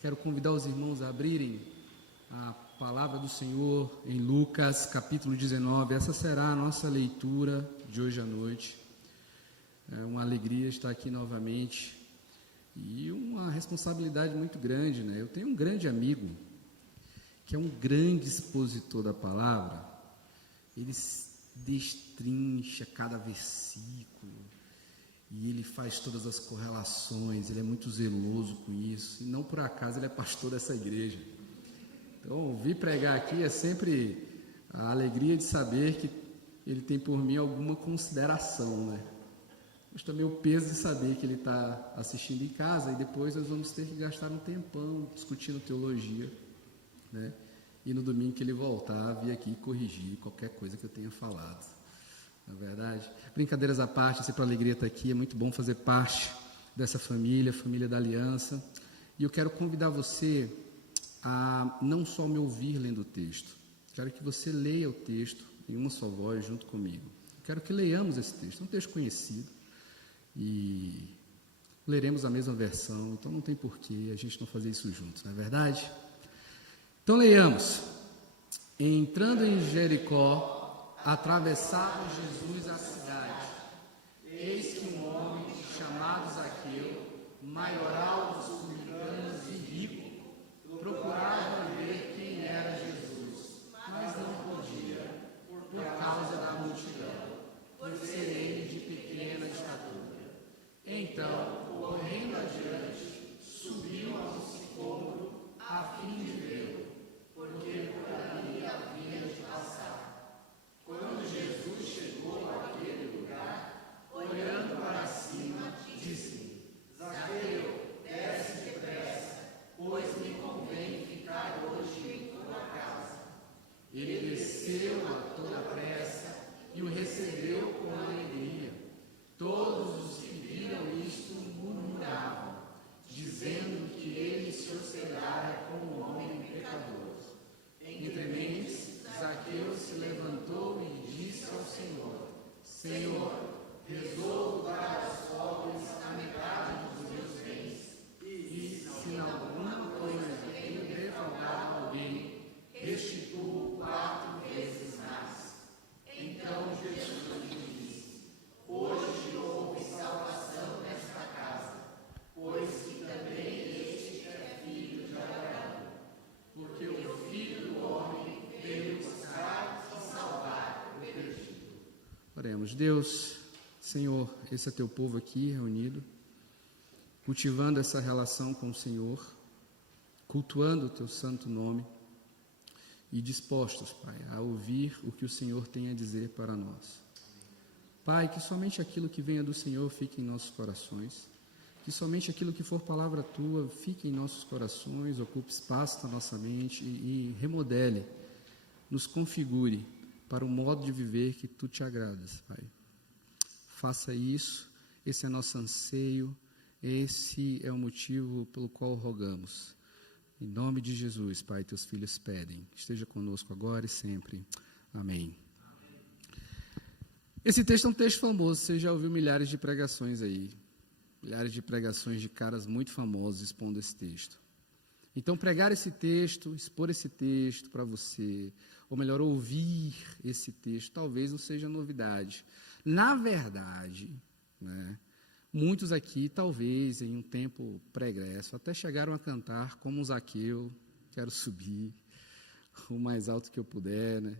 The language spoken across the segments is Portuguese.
Quero convidar os irmãos a abrirem a palavra do Senhor em Lucas, capítulo 19. Essa será a nossa leitura de hoje à noite. É uma alegria estar aqui novamente e uma responsabilidade muito grande, né? Eu tenho um grande amigo que é um grande expositor da palavra. Ele destrincha cada versículo e ele faz todas as correlações. Ele é muito zeloso com isso, e não por acaso ele é pastor dessa igreja. Então, vir pregar aqui é sempre a alegria de saber que ele tem por mim alguma consideração, né? Mas também o peso de saber que ele está assistindo em casa, e depois nós vamos ter que gastar um tempão discutindo teologia, né? E no domingo que ele voltar, vir aqui corrigir qualquer coisa que eu tenha falado. Na verdade, brincadeiras à parte, sempre a alegria estar aqui, é muito bom fazer parte dessa família, família da Aliança. E eu quero convidar você a não só me ouvir lendo o texto, quero que você leia o texto em uma só voz junto comigo. Quero que leiamos esse texto, é um texto conhecido e leremos a mesma versão, então não tem porquê a gente não fazer isso juntos, não é verdade? Então leiamos. Entrando em Jericó, atravessava Jesus a cidade. Eis que um homem chamado Zaqueu, maioral dos publicanos e rico, procurava ver quem era Jesus, mas não podia, por causa da multidão, por ser ele de pequena estatura. Então, correndo adiante, subiu ao sicômoro a fim de vê-lo, porque por ali havia de passar. Quando Jesus chegou àquele lugar, olhando para cima, disse: Zaqueu, desce depressa, pois me convém ficar hoje em tua casa. Ele desceu a toda pressa e o recebeu com alegria. Todos os que viram isto murmuravam, dizendo que ele se hospedara com um homem pecador. Entre mentes, Zaqueu se levantou e disse ao Senhor: Senhor, resolvo dar aos pobres a metade dos meus bens, e se em alguma coisa tenho defraudado alguém, restituo 4 vezes mais. Então Jesus lhe disse: Hoje houve salvação nesta casa, pois que também este é filho de Abraão, porque o Filho do Homem veio buscar e salvar o perdido. Oremos. Deus, Senhor, esse é teu povo aqui reunido, cultivando essa relação com o Senhor, cultuando o teu santo nome e dispostos, Pai, a ouvir o que o Senhor tem a dizer para nós. Pai, que somente aquilo que venha do Senhor fique em nossos corações, que somente aquilo que for palavra tua fique em nossos corações, ocupe espaço na nossa mente e remodele, nos configure para o modo de viver que tu te agradas, Pai. Faça isso, esse é nosso anseio, esse é o motivo pelo qual rogamos. Em nome de Jesus, Pai, teus filhos pedem. Esteja conosco agora e sempre. Amém. Esse texto é um texto famoso, você já ouviu milhares de pregações aí. Milhares de pregações de caras muito famosos expondo esse texto. Então, pregar esse texto, expor esse texto para você, ou melhor, ouvir esse texto, talvez não seja novidade. Na verdade, né, muitos aqui, talvez, em um tempo pregresso, até chegaram a cantar como um Zaqueu, quero subir o mais alto que eu puder, né?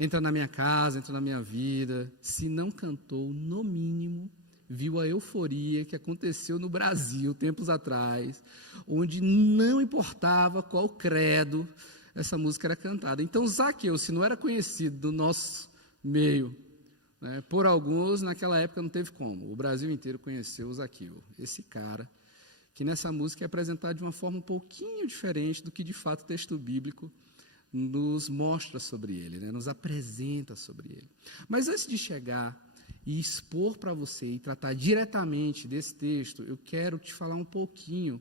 Entra na minha casa, entra na minha vida. Se não cantou, no mínimo, viu a euforia que aconteceu no Brasil, tempos atrás, onde não importava qual credo essa música era cantada. Então, Zaqueu, se não era conhecido do nosso meio, né, por alguns, naquela época não teve como. O Brasil inteiro conheceu o Zaqueu, esse cara, que nessa música é apresentado de uma forma um pouquinho diferente do que, de fato, o texto bíblico nos mostra sobre ele, né, nos apresenta sobre ele. Mas antes de chegar e expor para você e tratar diretamente desse texto, eu quero te falar um pouquinho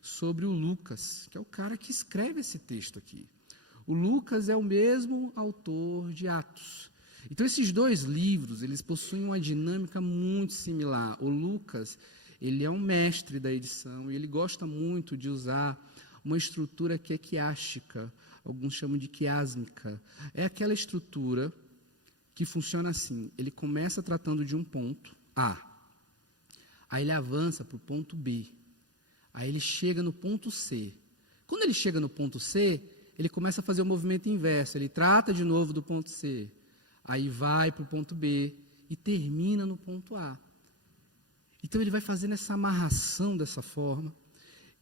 sobre o Lucas, que é o cara que escreve esse texto aqui. O Lucas é o mesmo autor de Atos. Então, esses dois livros, eles possuem uma dinâmica muito similar. O Lucas, ele é um mestre da edição e ele gosta muito de usar uma estrutura que é quiástica, alguns chamam de quiásmica. É aquela estrutura que funciona assim, ele começa tratando de um ponto A, aí ele avança para o ponto B, aí ele chega no ponto C. Quando ele chega no ponto C, ele começa a fazer o movimento inverso, ele trata de novo do ponto C, aí vai para o ponto B e termina no ponto A. Então ele vai fazendo essa amarração dessa forma,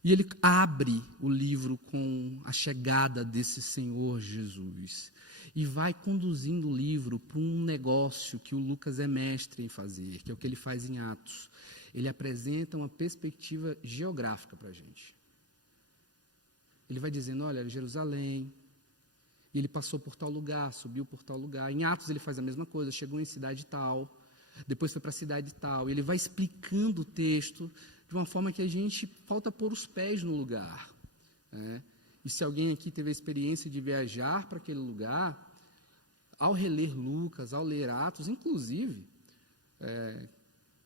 e ele abre o livro com a chegada desse Senhor Jesus. E vai conduzindo o livro para um negócio que o Lucas é mestre em fazer, que é o que ele faz em Atos. Ele apresenta uma perspectiva geográfica para a gente. Ele vai dizendo, olha, Jerusalém, e ele passou por tal lugar, subiu por tal lugar. Em Atos ele faz a mesma coisa, chegou em cidade tal, depois foi para a cidade tal. Ele vai explicando o texto de uma forma que a gente falta pôr os pés no lugar. E se alguém aqui teve a experiência de viajar para aquele lugar, ao reler Lucas, ao ler Atos, inclusive,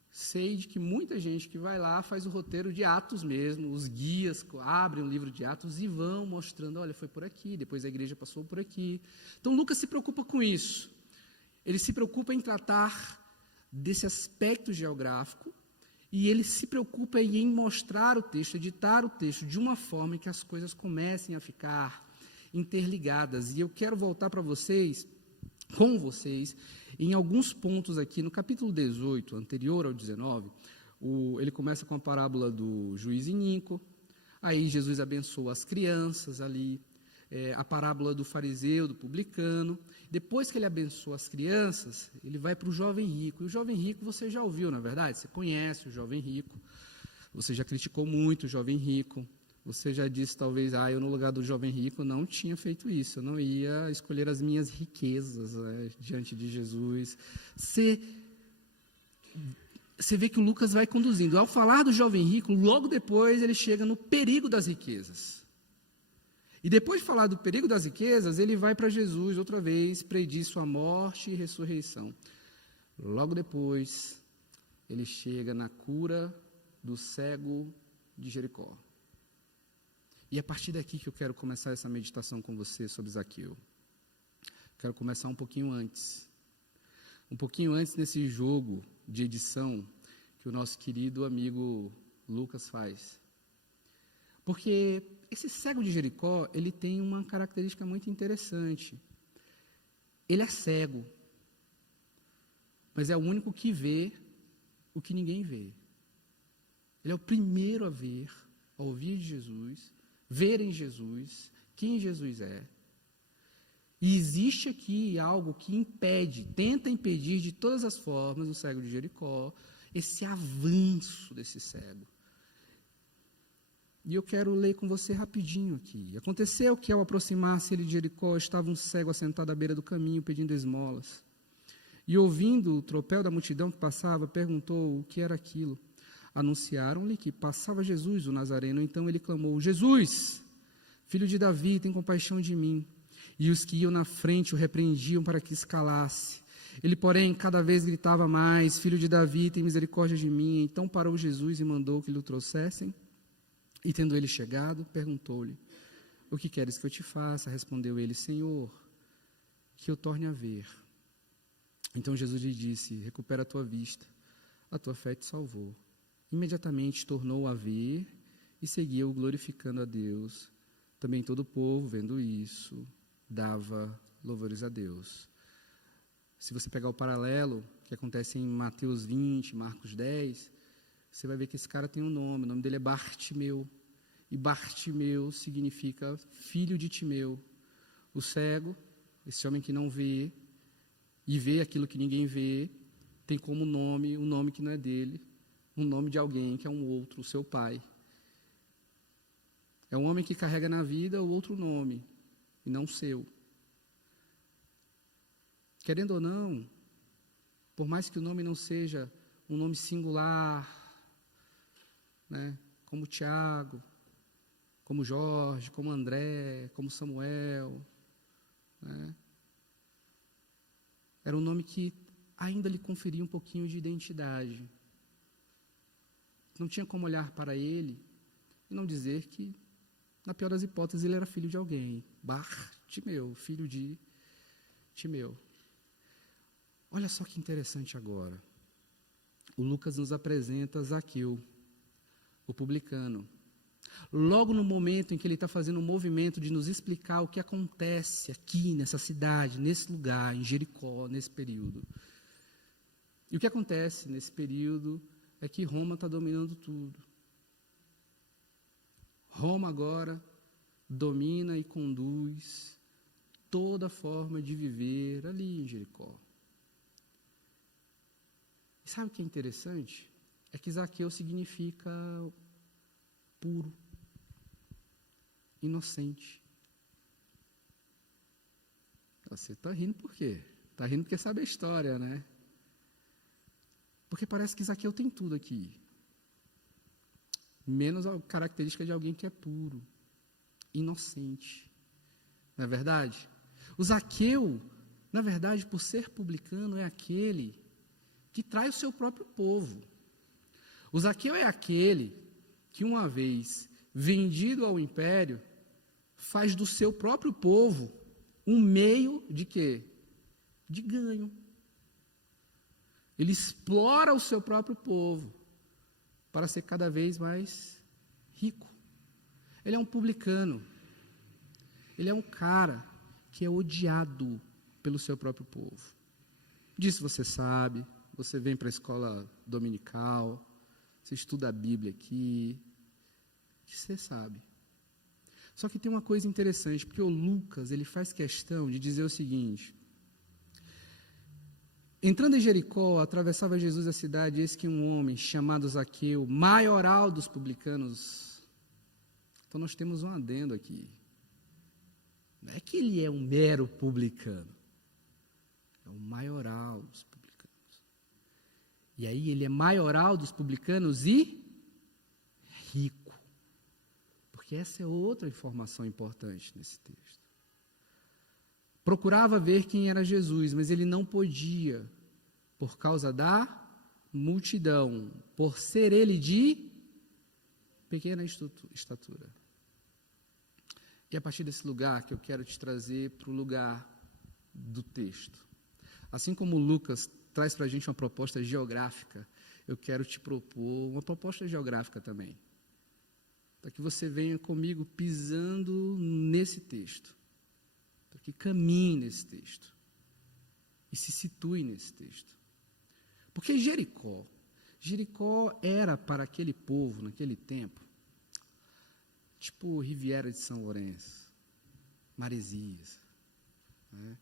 sei de que muita gente que vai lá faz o roteiro de Atos mesmo, os guias abrem o livro de Atos e vão mostrando, olha, foi por aqui, depois a igreja passou por aqui. Então Lucas se preocupa com isso. Ele se preocupa em tratar desse aspecto geográfico e ele se preocupa em mostrar o texto, editar o texto de uma forma que as coisas comecem a ficar interligadas. E eu quero voltar para vocês, com vocês, em alguns pontos aqui, no capítulo 18, anterior ao 19, ele começa com a parábola do juiz iníquo, aí Jesus abençoa as crianças ali, a parábola do fariseu, do publicano. Depois que ele abençoa as crianças, ele vai para o jovem rico. E o jovem rico você já ouviu, na verdade? Você conhece o jovem rico. Você já criticou muito o jovem rico. Você já disse, talvez, eu no lugar do jovem rico não tinha feito isso. Eu não ia escolher as minhas riquezas diante de Jesus. Você vê que o Lucas vai conduzindo. Ao falar do jovem rico, logo depois ele chega no perigo das riquezas. E depois de falar do perigo das riquezas, ele vai para Jesus outra vez, prediz sua morte e ressurreição. Logo depois, ele chega na cura do cego de Jericó. E é a partir daqui que eu quero começar essa meditação com você sobre Zaqueu. Quero começar um pouquinho antes. Um pouquinho antes nesse jogo de edição que o nosso querido amigo Lucas faz. Porque esse cego de Jericó, ele tem uma característica muito interessante. Ele é cego, mas é o único que vê o que ninguém vê. Ele é o primeiro a ver, a ouvir de Jesus, ver em Jesus quem Jesus é. E existe aqui algo que tenta impedir de todas as formas, o cego de Jericó, esse avanço desse cego. E eu quero ler com você rapidinho aqui. Aconteceu que ao aproximar-se ele de Jericó, estava um cego assentado à beira do caminho, pedindo esmolas. E ouvindo o tropel da multidão que passava, perguntou o que era aquilo. Anunciaram-lhe que passava Jesus, o Nazareno. Então ele clamou, Jesus, filho de Davi, tem compaixão de mim. E os que iam na frente o repreendiam para que escalasse. Ele, porém, cada vez gritava mais, filho de Davi, tem misericórdia de mim. Então parou Jesus e mandou que lhe o trouxessem. E tendo ele chegado, perguntou-lhe, o que queres que eu te faça? Respondeu ele, Senhor, que eu torne a ver. Então Jesus lhe disse, recupera a tua vista, a tua fé te salvou. Imediatamente tornou a ver e seguiu glorificando a Deus. Também todo o povo, vendo isso, dava louvores a Deus. Se você pegar o paralelo que acontece em Mateus 20, Marcos 10, você vai ver que esse cara tem um nome, o nome dele é Bartimeu. E Bartimeu significa filho de Timeu. O cego, esse homem que não vê, e vê aquilo que ninguém vê, tem como nome um nome que não é dele, um nome de alguém que é um outro, o seu pai. É um homem que carrega na vida o outro nome, e não o seu. Querendo ou não, por mais que o nome não seja um nome singular, como Tiago, como Jorge, como André, como Samuel, era um nome que ainda lhe conferia um pouquinho de identidade. não tinha como olhar para ele e não dizer que, na pior das hipóteses, ele era filho de alguém. Bartimeu, filho de Timeu. Olha só que interessante agora. O Lucas nos apresenta Zaqueu, o publicano. Logo no momento em que ele está fazendo um movimento de nos explicar o que acontece aqui nessa cidade, nesse lugar, em Jericó, nesse período. E o que acontece nesse período é que Roma está dominando tudo. Roma agora domina e conduz toda forma de viver ali em Jericó. E sabe o que é interessante? É que Zaqueu significa puro, inocente. Você está rindo por quê? Está rindo porque sabe a história, né? Porque parece que Zaqueu tem tudo aqui. Menos a característica de alguém que é puro, inocente. Não é verdade? O Zaqueu, na verdade, por ser publicano, é aquele que trai o seu próprio povo. O Zaqueu é aquele que, uma vez vendido ao império, faz do seu próprio povo um meio de quê? De ganho. Ele explora o seu próprio povo para ser cada vez mais rico. Ele é um publicano. Ele é um cara que é odiado pelo seu próprio povo. Disso você sabe, você vem para a escola dominical, você estuda a Bíblia aqui, que você sabe. Só que tem uma coisa interessante, porque o Lucas, ele faz questão de dizer o seguinte: entrando em Jericó, atravessava Jesus a cidade, eis que um homem chamado Zaqueu, maioral dos publicanos. Então nós temos um adendo aqui. Não é que ele é um mero publicano, é o maioral dos publicanos. E aí ele é maioral dos publicanos e rico. Porque essa é outra informação importante nesse texto. Procurava ver quem era Jesus, mas ele não podia, por causa da multidão, por ser ele de pequena estatura. E a partir desse lugar que eu quero te trazer para o lugar do texto. Assim como Lucas traz para a gente uma proposta geográfica, eu quero te propor uma proposta geográfica também. Para que você venha comigo pisando nesse texto. Para que caminhe nesse texto. E se situe nesse texto. Porque Jericó era para aquele povo, naquele tempo, tipo Riviera de São Lourenço, Maresias, né?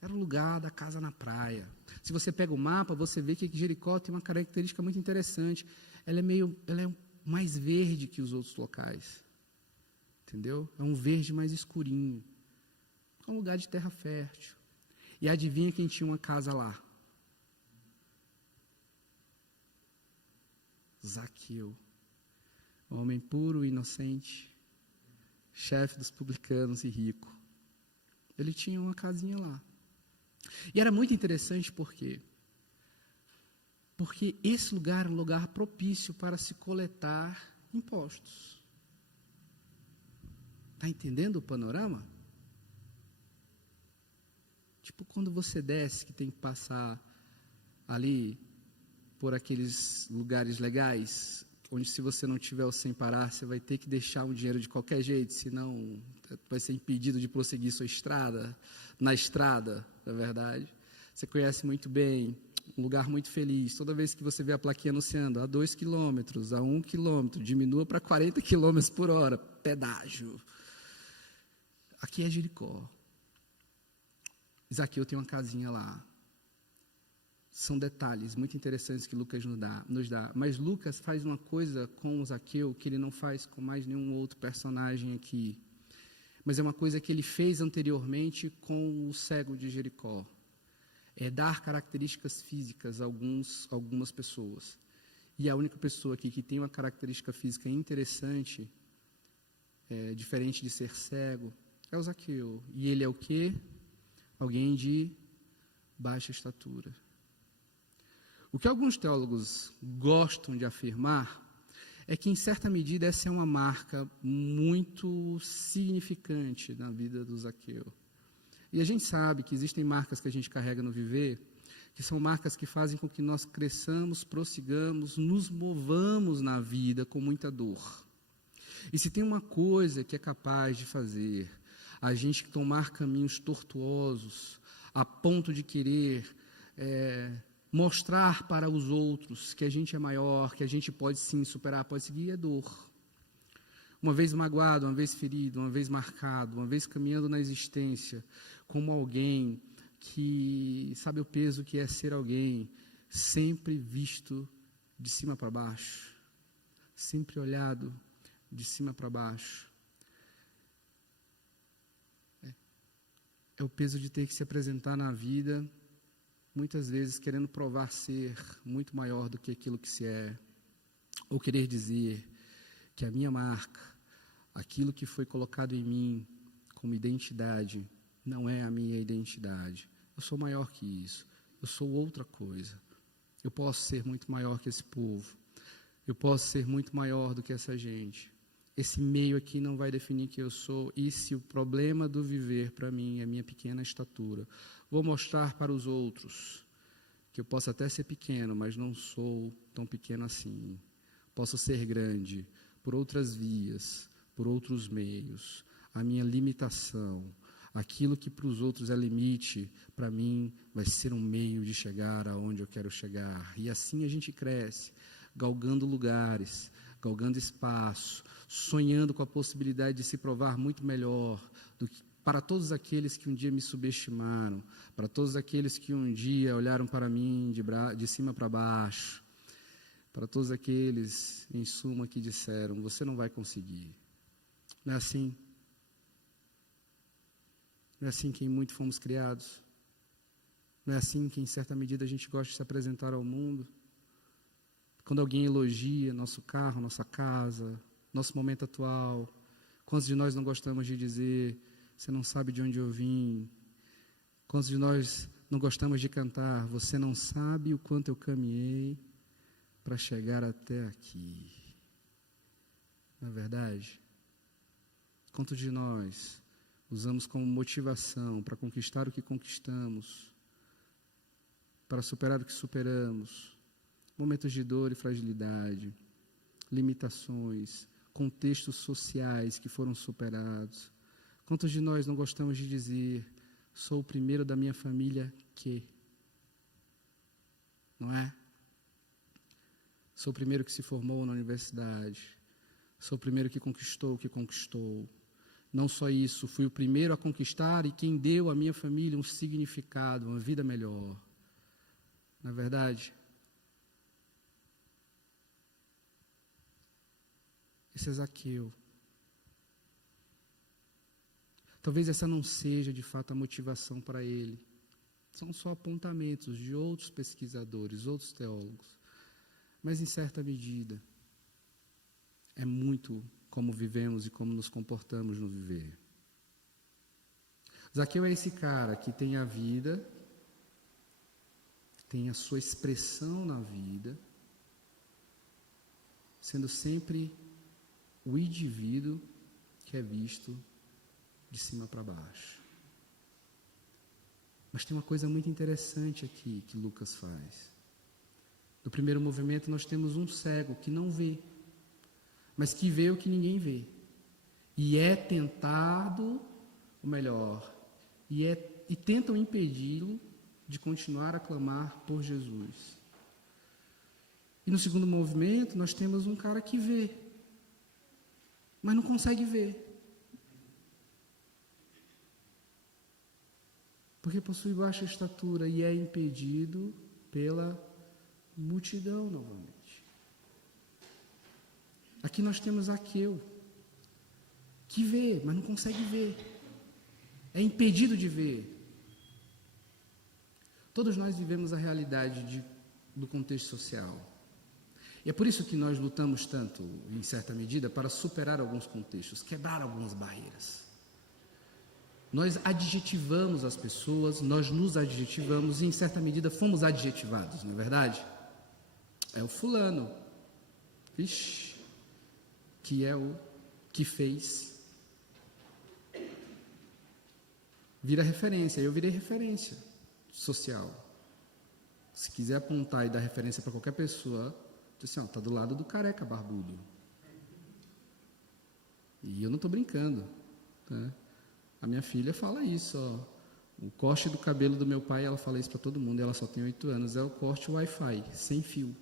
Era o lugar da casa na praia. Se você pega o mapa, você vê que Jericó tem uma característica muito interessante. Ela é mais verde que os outros locais. Entendeu? É um verde mais escurinho. É um lugar de terra fértil. E adivinha quem tinha uma casa lá? Zaqueu. Homem puro e inocente, chefe dos publicanos e rico. Ele tinha uma casinha lá. E era muito interessante porque esse lugar era um lugar propício para se coletar impostos. Está entendendo o panorama? Tipo quando você desce, que tem que passar ali por aqueles lugares legais, onde se você não tiver o sem parar, você vai ter que deixar um dinheiro de qualquer jeito, senão vai ser impedido de prosseguir sua estrada, na estrada, na verdade. Você conhece muito bem, um lugar muito feliz. Toda vez que você vê a plaquinha anunciando a 2 quilômetros, a 1 quilômetro, diminua para 40 quilômetros por hora, pedágio. Aqui é Jericó. Zaqueu tem uma casinha lá. São detalhes muito interessantes que Lucas nos dá. Mas Lucas faz uma coisa com o Zaqueu que ele não faz com mais nenhum outro personagem aqui. Mas é uma coisa que ele fez anteriormente com o cego de Jericó. É dar características físicas a algumas pessoas. E a única pessoa aqui que tem uma característica física interessante, diferente de ser cego, é o Zaqueu. E ele é o quê? Alguém de baixa estatura. O que alguns teólogos gostam de afirmar é que, em certa medida, essa é uma marca muito significante na vida do Zaqueu. E a gente sabe que existem marcas que a gente carrega no viver, que são marcas que fazem com que nós cresçamos, prossigamos, nos movamos na vida com muita dor. E se tem uma coisa que é capaz de fazer a gente tomar caminhos tortuosos, a ponto de querer mostrar para os outros que a gente é maior, que a gente pode sim superar, pode seguir, é dor. Uma vez magoado, uma vez ferido, uma vez marcado, uma vez caminhando na existência como alguém que sabe o peso que é ser alguém, sempre visto de cima para baixo, sempre olhado de cima para baixo. É o peso de ter que se apresentar na vida, muitas vezes querendo provar ser muito maior do que aquilo que se é, ou querer dizer que a minha marca, aquilo que foi colocado em mim como identidade, não é a minha identidade. Eu sou maior que isso, eu sou outra coisa. Eu posso ser muito maior que esse povo, eu posso ser muito maior do que essa gente. Esse meio aqui não vai definir quem eu sou, e se o problema do viver para mim é minha pequena estatura, vou mostrar para os outros que eu posso até ser pequeno, mas não sou tão pequeno assim. Posso ser grande por outras vias, por outros meios. A minha limitação, aquilo que para os outros é limite, para mim vai ser um meio de chegar aonde eu quero chegar. E assim a gente cresce, galgando lugares, galgando espaço, sonhando com a possibilidade de se provar muito melhor do que para todos aqueles que um dia me subestimaram, para todos aqueles que um dia olharam para mim de cima para baixo, para todos aqueles, em suma, que disseram, você não vai conseguir. Não é assim? Não é assim que muito fomos criados? Não é assim que, em certa medida, a gente gosta de se apresentar ao mundo? Quando alguém elogia nosso carro, nossa casa, nosso momento atual, quantos de nós não gostamos de dizer, você não sabe de onde eu vim? Quantos de nós não gostamos de cantar, você não sabe o quanto eu caminhei para chegar até aqui? Na verdade, quantos de nós usamos como motivação para conquistar o que conquistamos, para superar o que superamos, momentos de dor e fragilidade, limitações, contextos sociais que foram superados? Quantos de nós não gostamos de dizer, sou o primeiro da minha família que? Não é? Sou o primeiro que se formou na universidade. Sou o primeiro que conquistou o que conquistou. Não só isso, fui o primeiro a conquistar e quem deu à minha família um significado, uma vida melhor. Na verdade, esse é Zaqueu. Talvez essa não seja de fato a motivação para ele. São só apontamentos de outros pesquisadores, outros teólogos. Mas em certa medida, é muito como vivemos e como nos comportamos no viver. Zaqueu é esse cara que tem a vida, tem a sua expressão na vida, sendo sempre o indivíduo que é visto de cima para baixo. Mas tem uma coisa muito interessante aqui que Lucas faz. No primeiro movimento nós temos um cego que não vê, mas que vê o que ninguém vê. E é tentado, ou melhor, e tentam impedi-lo de continuar a clamar por Jesus. E no segundo movimento nós temos um cara que vê, mas não consegue ver. Porque possui baixa estatura e é impedido pela multidão novamente. Aqui nós temos Zaqueu, que vê, mas não consegue ver. É impedido de ver. Todos nós vivemos a realidade do contexto social. E é por isso que nós lutamos tanto, em certa medida, para superar alguns contextos, quebrar algumas barreiras. Nós adjetivamos as pessoas, nós nos adjetivamos e, em certa medida, fomos adjetivados, não é verdade? É o fulano. Ixi, que é o que fez, vira referência. Eu virei referência social. Se quiser apontar e dar referência para qualquer pessoa, diz assim, está do lado do careca barbudo. E eu não estou brincando. Tá? A minha filha fala isso. O corte do cabelo do meu pai, ela fala isso para todo mundo, ela só tem 8 anos, é o corte Wi-Fi, sem fio.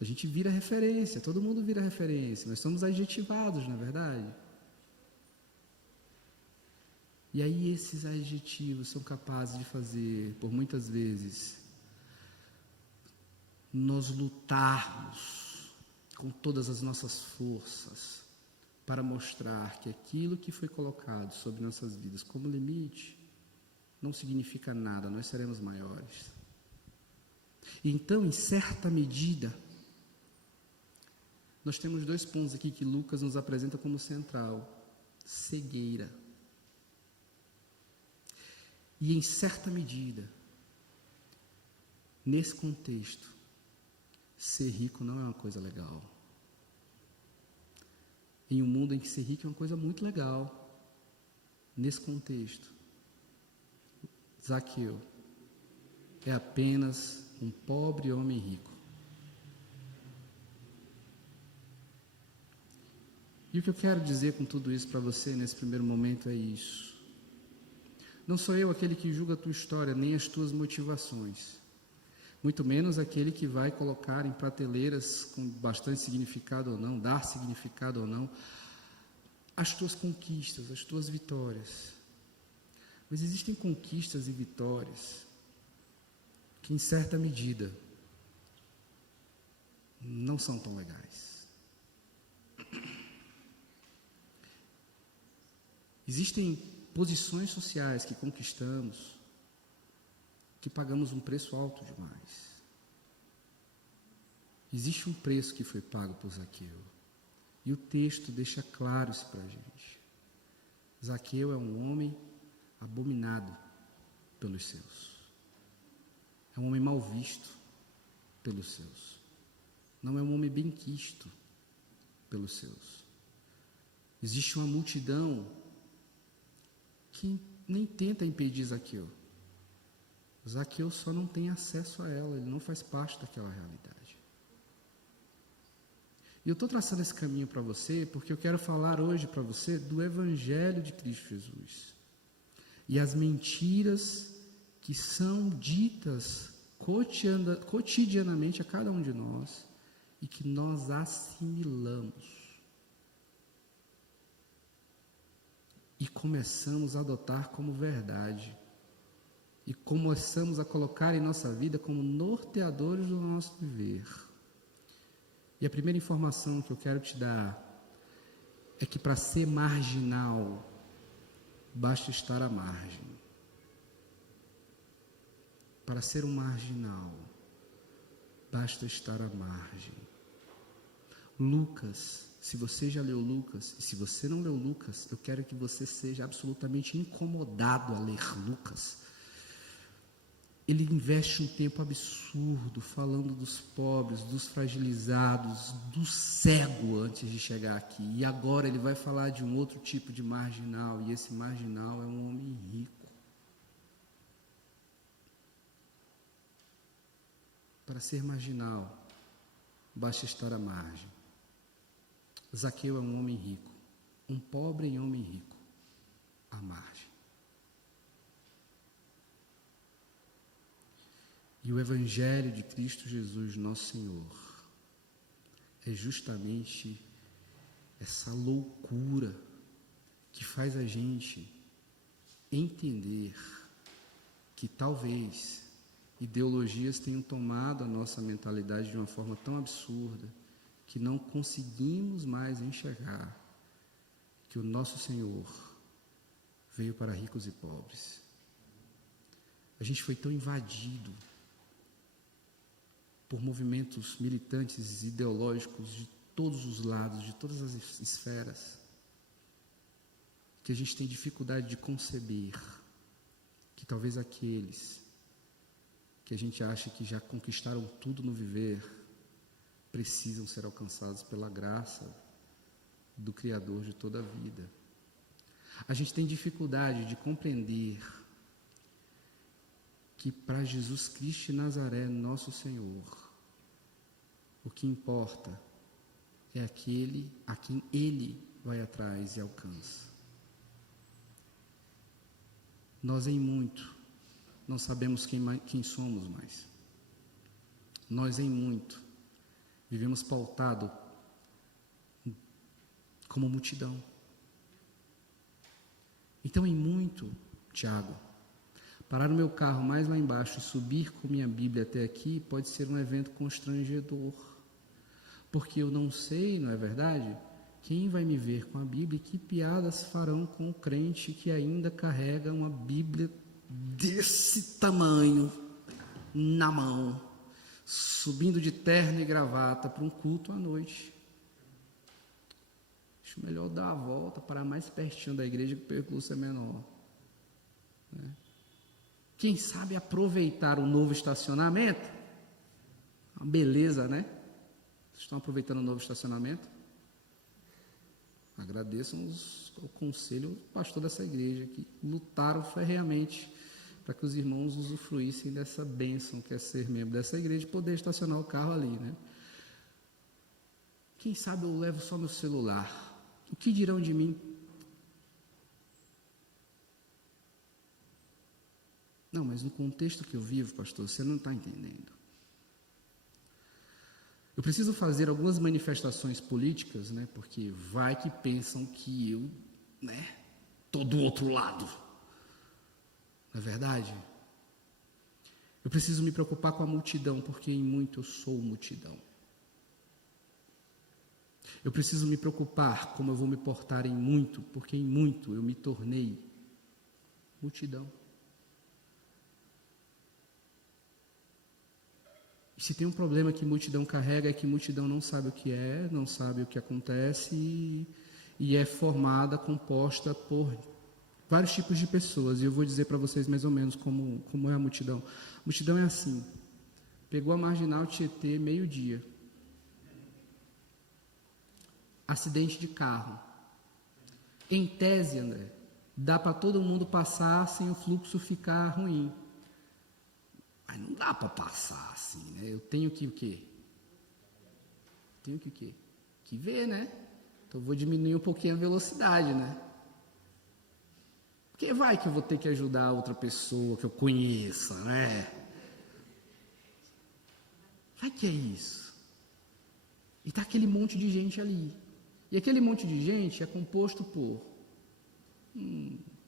A gente vira referência, todo mundo vira referência, nós somos adjetivados, na verdade. E aí esses adjetivos são capazes de fazer, por muitas vezes, nós lutarmos com todas as nossas forças para mostrar que aquilo que foi colocado sobre nossas vidas como limite não significa nada, nós seremos maiores. Então, em certa medida, nós temos 2 pontos aqui que Lucas nos apresenta como central: cegueira. E em certa medida, nesse contexto, ser rico não é uma coisa legal. Em um mundo em que ser rico é uma coisa muito legal, nesse contexto, Zaqueu é apenas um pobre homem rico. E o que eu quero dizer com tudo isso para você nesse primeiro momento é isso. Não sou eu aquele que julga a tua história, nem as tuas motivações. Muito menos aquele que vai colocar em prateleiras com bastante significado ou não, dar significado ou não, as tuas conquistas, as tuas vitórias. Mas existem conquistas e vitórias que, em certa medida, não são tão legais. Existem posições sociais que conquistamos que pagamos um preço alto demais. Existe um preço que foi pago por Zaqueu. E o texto deixa claro isso para a gente. Zaqueu é um homem abominado pelos seus. É um homem mal visto pelos seus. Não é um homem bem quisto pelos seus. Existe uma multidão que nem tenta impedir Zaqueu. Zaqueu só não tem acesso a ela, ele não faz parte daquela realidade. E eu estou traçando esse caminho para você porque eu quero falar hoje para você do Evangelho de Cristo Jesus. E as mentiras que são ditas cotidianamente a cada um de nós e que nós assimilamos. E começamos a adotar como verdade. E começamos a colocar em nossa vida como norteadores do nosso viver. E a primeira informação que eu quero te dar é que para ser marginal, basta estar à margem. Para ser um marginal, basta estar à margem. Lucas, se você já leu Lucas, e se você não leu Lucas, eu quero que você seja absolutamente incomodado a ler Lucas. Ele investe um tempo absurdo falando dos pobres, dos fragilizados, do cego antes de chegar aqui. E agora ele vai falar de um outro tipo de marginal, e esse marginal é um homem rico. Para ser marginal, basta estar à margem. Zaqueu é um homem rico, um pobre homem rico, à margem. E o Evangelho de Cristo Jesus, nosso Senhor, é justamente essa loucura que faz a gente entender que talvez ideologias tenham tomado a nossa mentalidade de uma forma tão absurda que não conseguimos mais enxergar que o nosso Senhor veio para ricos e pobres. A gente foi tão invadido por movimentos militantes ideológicos de todos os lados, de todas as esferas, que a gente tem dificuldade de conceber que talvez aqueles que a gente acha que já conquistaram tudo no viver, precisam ser alcançados pela graça do Criador de toda a vida. A gente tem dificuldade de compreender que para Jesus Cristo de Nazaré, nosso Senhor, o que importa é aquele a quem Ele vai atrás e alcança. Nós em muito não sabemos quem somos mais. Nós em muito vivemos pautado como multidão. Então em muito, Tiago, parar no meu carro mais lá embaixo e subir com minha Bíblia até aqui pode ser um evento constrangedor. Porque eu não sei, não é verdade? Quem vai me ver com a Bíblia e que piadas farão com o crente que ainda carrega uma Bíblia desse tamanho na mão, subindo de terno e gravata para um culto à noite. Acho melhor dar a volta, parar mais pertinho da igreja, que o percurso é menor. Né? Quem sabe aproveitar o novo estacionamento? Uma beleza, né? Vocês estão aproveitando o novo estacionamento? Agradeço o conselho do pastor dessa igreja, que lutaram ferreamente para que os irmãos usufruíssem dessa bênção que é ser membro dessa igreja e poder estacionar o carro ali, né? Quem sabe eu levo só meu celular. O que dirão de mim? Não, mas no contexto que eu vivo, pastor, você não está entendendo. Eu preciso fazer algumas manifestações políticas, né? Porque vai que pensam que eu, né, estou do outro lado. Não é verdade? Eu preciso me preocupar com a multidão, porque em muito eu sou multidão. Eu preciso me preocupar como eu vou me portar em muito, porque em muito eu me tornei multidão. E se tem um problema que multidão carrega, é que multidão não sabe o que é, não sabe o que acontece e é formada, composta por vários tipos de pessoas. E eu vou dizer para vocês mais ou menos como é a multidão. A multidão é assim: pegou a Marginal Tietê, meio-dia. Acidente de carro. Em tese, André, dá para todo mundo passar sem o fluxo ficar ruim. Mas não dá para passar assim, né? Eu tenho que o quê? Tenho que o quê? Que ver, né? Então eu vou diminuir um pouquinho a velocidade, né? Porque vai que eu vou ter que ajudar outra pessoa que eu conheça, né? Vai que é isso. E tá aquele monte de gente ali. E aquele monte de gente é composto por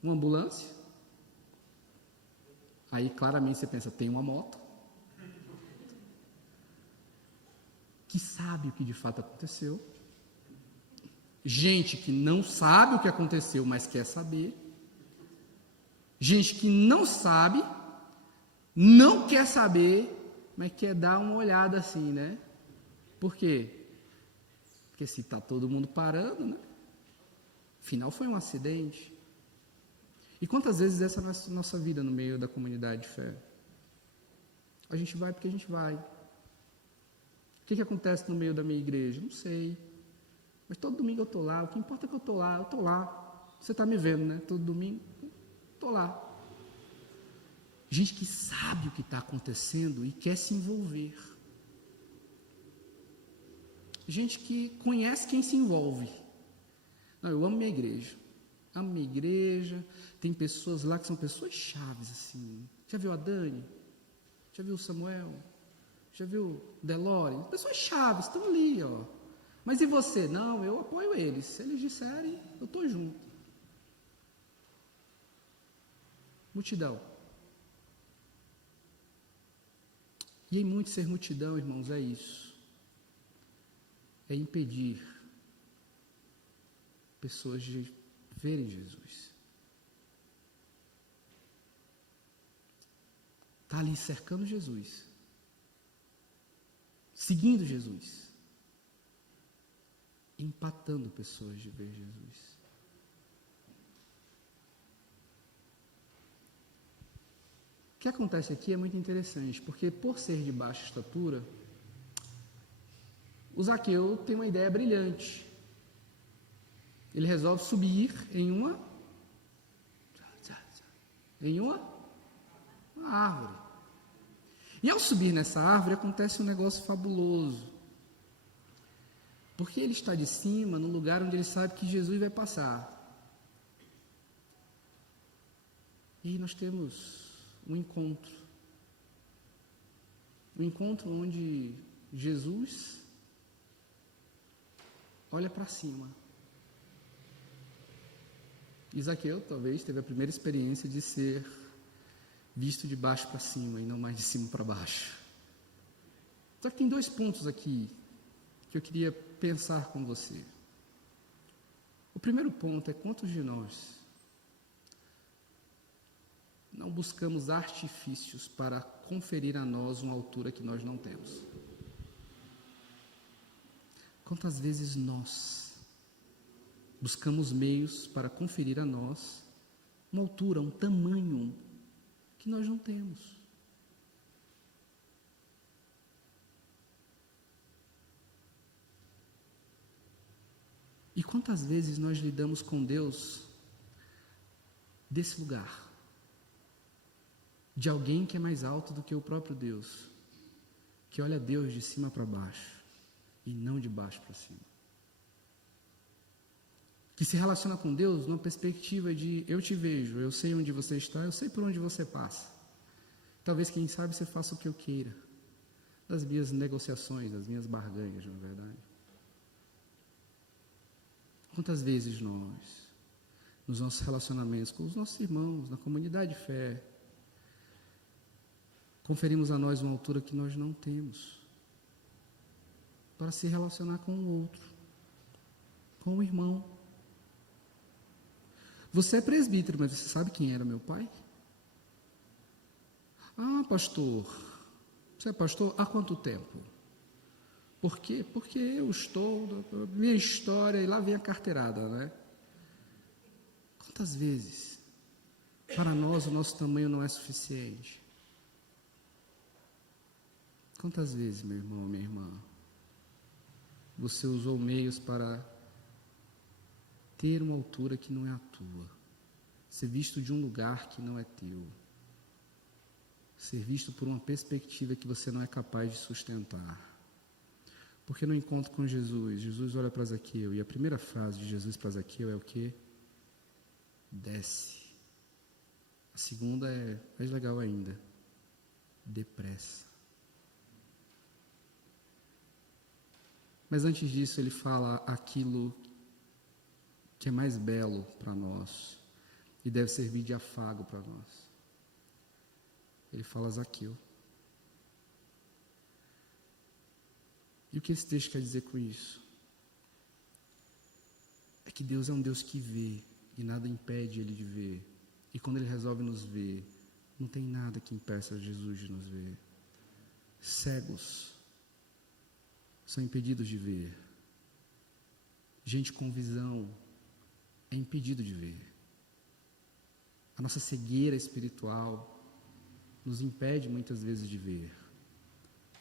uma ambulância. Aí claramente você pensa, tem uma moto. Que sabe o que de fato aconteceu. Gente que não sabe o que aconteceu, mas quer saber. Gente que não sabe, não quer saber, mas quer dar uma olhada assim, né? Por quê? Porque se está todo mundo parando, né? Afinal foi um acidente. E quantas vezes essa é a nossa vida no meio da comunidade de fé? A gente vai porque a gente vai. O que acontece no meio da minha igreja? Não sei. Mas todo domingo eu estou lá. O que importa é que eu estou lá. Eu estou lá. Você está me vendo, né? Todo domingo. Estou lá. Gente que sabe o que está acontecendo e quer se envolver. Gente que conhece quem se envolve. Não, eu amo minha igreja. Amo minha igreja. Tem pessoas lá que são pessoas chaves, assim. Já viu a Dani? Já viu o Samuel? Já viu o Delore? Pessoas chaves, estão ali, ó. Mas e você? Não, eu apoio eles. Se eles disserem, eu estou junto. Multidão. E em muito ser multidão, irmãos, é isso. É impedir pessoas de verem Jesus. Está ali cercando Jesus. Seguindo Jesus. Empatando pessoas de ver Jesus. O que acontece aqui é muito interessante, porque por ser de baixa estatura, o Zaqueu tem uma ideia brilhante. Ele resolve subir em uma árvore. E ao subir nessa árvore acontece um negócio fabuloso. Porque ele está de cima, no lugar onde ele sabe que Jesus vai passar. E nós temos um encontro. Um encontro onde Jesus olha para cima. E Zaqueu talvez teve a primeira experiência de ser visto de baixo para cima e não mais de cima para baixo. Só que tem 2 pontos aqui que eu queria pensar com você. O primeiro ponto é: quantos de nós não buscamos artifícios para conferir a nós uma altura que nós não temos? Quantas vezes nós buscamos meios para conferir a nós uma altura, um tamanho que nós não temos? E quantas vezes nós lidamos com Deus desse lugar, de alguém que é mais alto do que o próprio Deus, que olha Deus de cima para baixo e não de baixo para cima, que se relaciona com Deus numa perspectiva de: eu te vejo, eu sei onde você está, eu sei por onde você passa, talvez, quem sabe, você faça o que eu queira, das minhas negociações, das minhas barganhas, na verdade. Quantas vezes nós, nos nossos relacionamentos com os nossos irmãos, na comunidade de fé, conferimos a nós uma altura que nós não temos, para se relacionar com o outro, com o irmão. Você é presbítero, mas você sabe quem era meu pai? Ah, pastor, você é pastor há quanto tempo? Por quê? Porque eu estou, minha história, e lá vem a carteirada, né? Quantas vezes, para nós, o nosso tamanho não é suficiente? Quantas vezes, meu irmão, minha irmã, você usou meios para ter uma altura que não é a tua, ser visto de um lugar que não é teu, ser visto por uma perspectiva que você não é capaz de sustentar? Porque no encontro com Jesus, Jesus olha para Zaqueu, e a primeira frase de Jesus para Zaqueu é o quê? Desce. A segunda é mais legal ainda: depressa. Mas antes disso, ele fala aquilo que é mais belo para nós e deve servir de afago para nós. Ele fala: Zaqueu. E o que esse texto quer dizer com isso? É que Deus é um Deus que vê, e nada impede Ele de ver. E quando Ele resolve nos ver, não tem nada que impeça Jesus de nos ver. Cegos são impedidos de ver. Gente com visão é impedido de ver. A nossa cegueira espiritual nos impede muitas vezes de ver.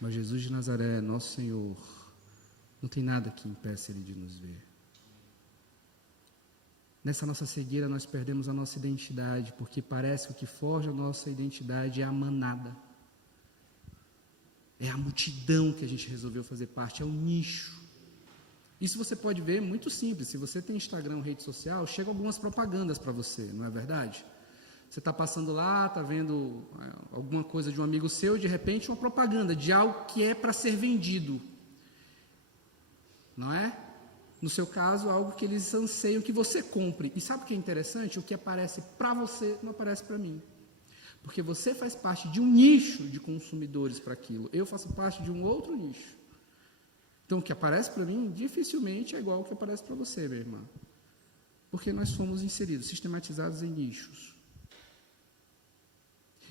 Mas Jesus de Nazaré, nosso Senhor, não tem nada que impeça Ele de nos ver. Nessa nossa cegueira nós perdemos a nossa identidade, porque parece que o que forja a nossa identidade é a manada. É a multidão que a gente resolveu fazer parte, é o nicho. Isso você pode ver muito simples. Se você tem Instagram, rede social, chegam algumas propagandas para você, não é verdade? Você está passando lá, está vendo alguma coisa de um amigo seu, de repente uma propaganda de algo que é para ser vendido. Não é? No seu caso, algo que eles anseiam que você compre. E sabe o que é interessante? O que aparece para você não aparece para mim. Porque você faz parte de um nicho de consumidores para aquilo. Eu faço parte de um outro nicho. Então, o que aparece para mim dificilmente é igual ao que aparece para você, minha irmã. Porque nós fomos inseridos, sistematizados em nichos.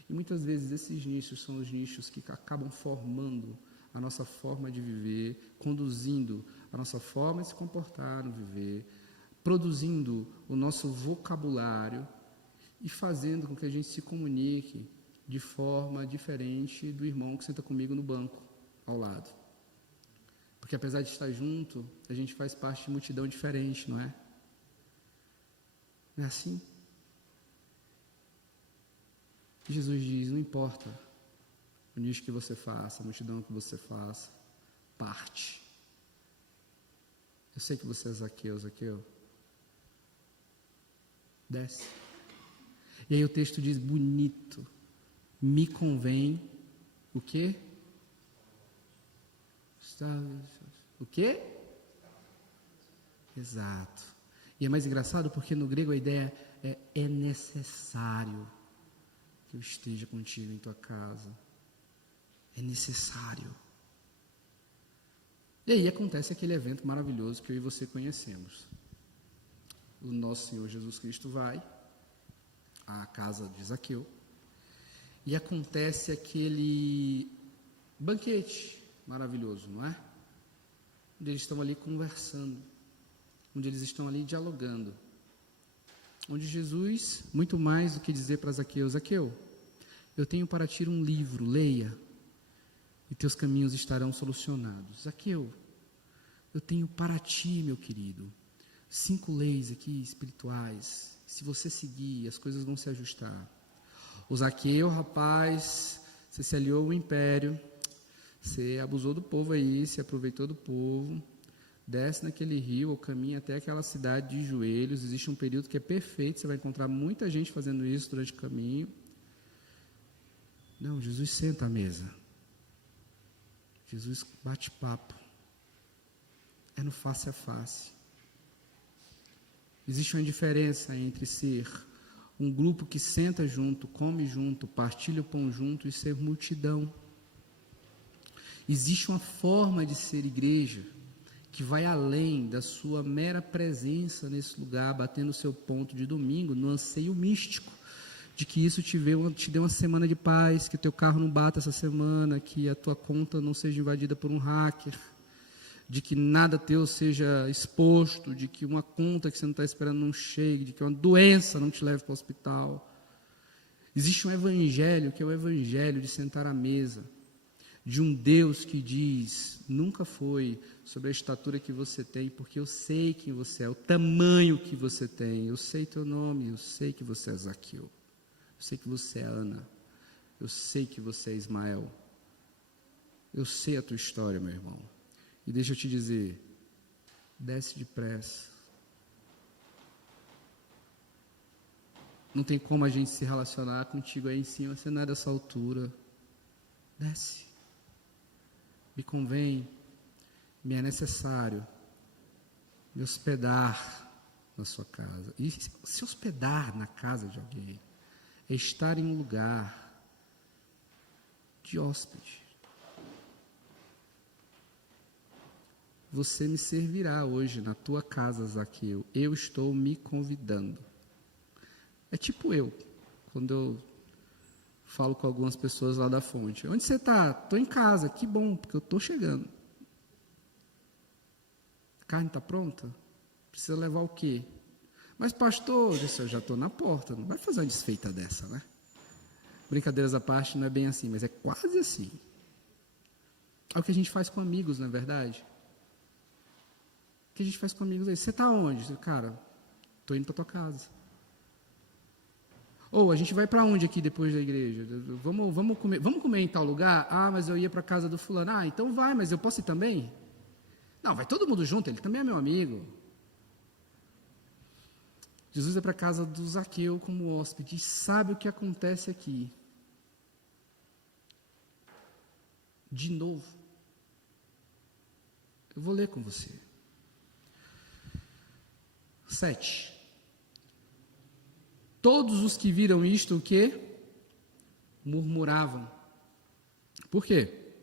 E muitas vezes esses nichos são os nichos que acabam formando a nossa forma de viver, conduzindo a nossa forma de se comportar no viver, produzindo o nosso vocabulário e fazendo com que a gente se comunique de forma diferente do irmão que senta comigo no banco ao lado. Porque apesar de estar junto, a gente faz parte de multidão diferente, não é? Não é assim? Jesus diz, não importa o nicho que você faça, a multidão que você faça, parte. Eu sei que você é Zaqueu. Desce. E aí o texto diz, bonito, me convém, o quê? O quê? Exato. E é mais engraçado porque no grego a ideia é necessário que eu esteja contigo em tua casa. É necessário. E aí acontece aquele evento maravilhoso que eu e você conhecemos. O nosso Senhor Jesus Cristo vai à casa de Zaqueu e acontece aquele banquete maravilhoso, não é? Onde eles estão ali conversando, onde eles estão ali dialogando, onde Jesus, muito mais do que dizer para Zaqueu, Zaqueu, eu tenho para ti um livro, leia, e teus caminhos estarão solucionados. Zaqueu, eu tenho para ti, meu querido, 5 leis aqui espirituais, se você seguir, as coisas vão se ajustar. O Zaqueu, rapaz, você se aliou ao império, você abusou do povo aí, se aproveitou do povo, desce naquele rio ou caminha até aquela cidade de joelhos, existe um período que é perfeito, você vai encontrar muita gente fazendo isso durante o caminho. Não, Jesus senta à mesa. Jesus bate papo. É no face a face. Existe uma diferença entre ser um grupo que senta junto, come junto, partilha o pão junto e ser multidão. Existe uma forma de ser igreja que vai além da sua mera presença nesse lugar, batendo o seu ponto de domingo, no anseio místico, de que isso te dê uma semana de paz, que teu carro não bata essa semana, que a tua conta não seja invadida por um hacker, de que nada teu seja exposto, de que uma conta que você não está esperando não chegue, de que uma doença não te leve para o hospital. Existe um evangelho que é o evangelho de sentar à mesa, de um Deus que diz, nunca foi sobre a estatura que você tem, porque eu sei quem você é, o tamanho que você tem, eu sei teu nome, eu sei que você é Zaqueu, eu sei que você é Ana, eu sei que você é Ismael, eu sei a tua história, meu irmão, e deixa eu te dizer, desce depressa, não tem como a gente se relacionar contigo aí em cima, você não é dessa altura, desce. Me convém, me é necessário me hospedar na sua casa. E se hospedar na casa de alguém é estar em um lugar de hóspede. Você me servirá hoje na tua casa, Zaqueu. Eu estou me convidando. É tipo eu, quando eu falo com algumas pessoas lá da fonte. Onde você está? Estou em casa. Que bom, porque eu estou chegando. A carne está pronta? Precisa levar o quê? Mas pastor, eu já estou na porta. Não vai fazer uma desfeita dessa, né? Brincadeiras à parte, não é bem assim, mas é quase assim. É o que a gente faz com amigos, não é verdade? O que a gente faz com amigos aí? Você está onde? Cara, estou indo para tua casa. Ou a gente vai para onde aqui depois da igreja? Vamos comer em tal lugar? Ah, mas eu ia para a casa do fulano. Ah, então vai, mas eu posso ir também? Não, vai todo mundo junto, ele também é meu amigo. Jesus é para a casa do Zaqueu como hóspede e sabe o que acontece aqui. De novo. Eu vou ler com você. 7. Todos os que viram isto, o quê? Murmuravam. Por quê?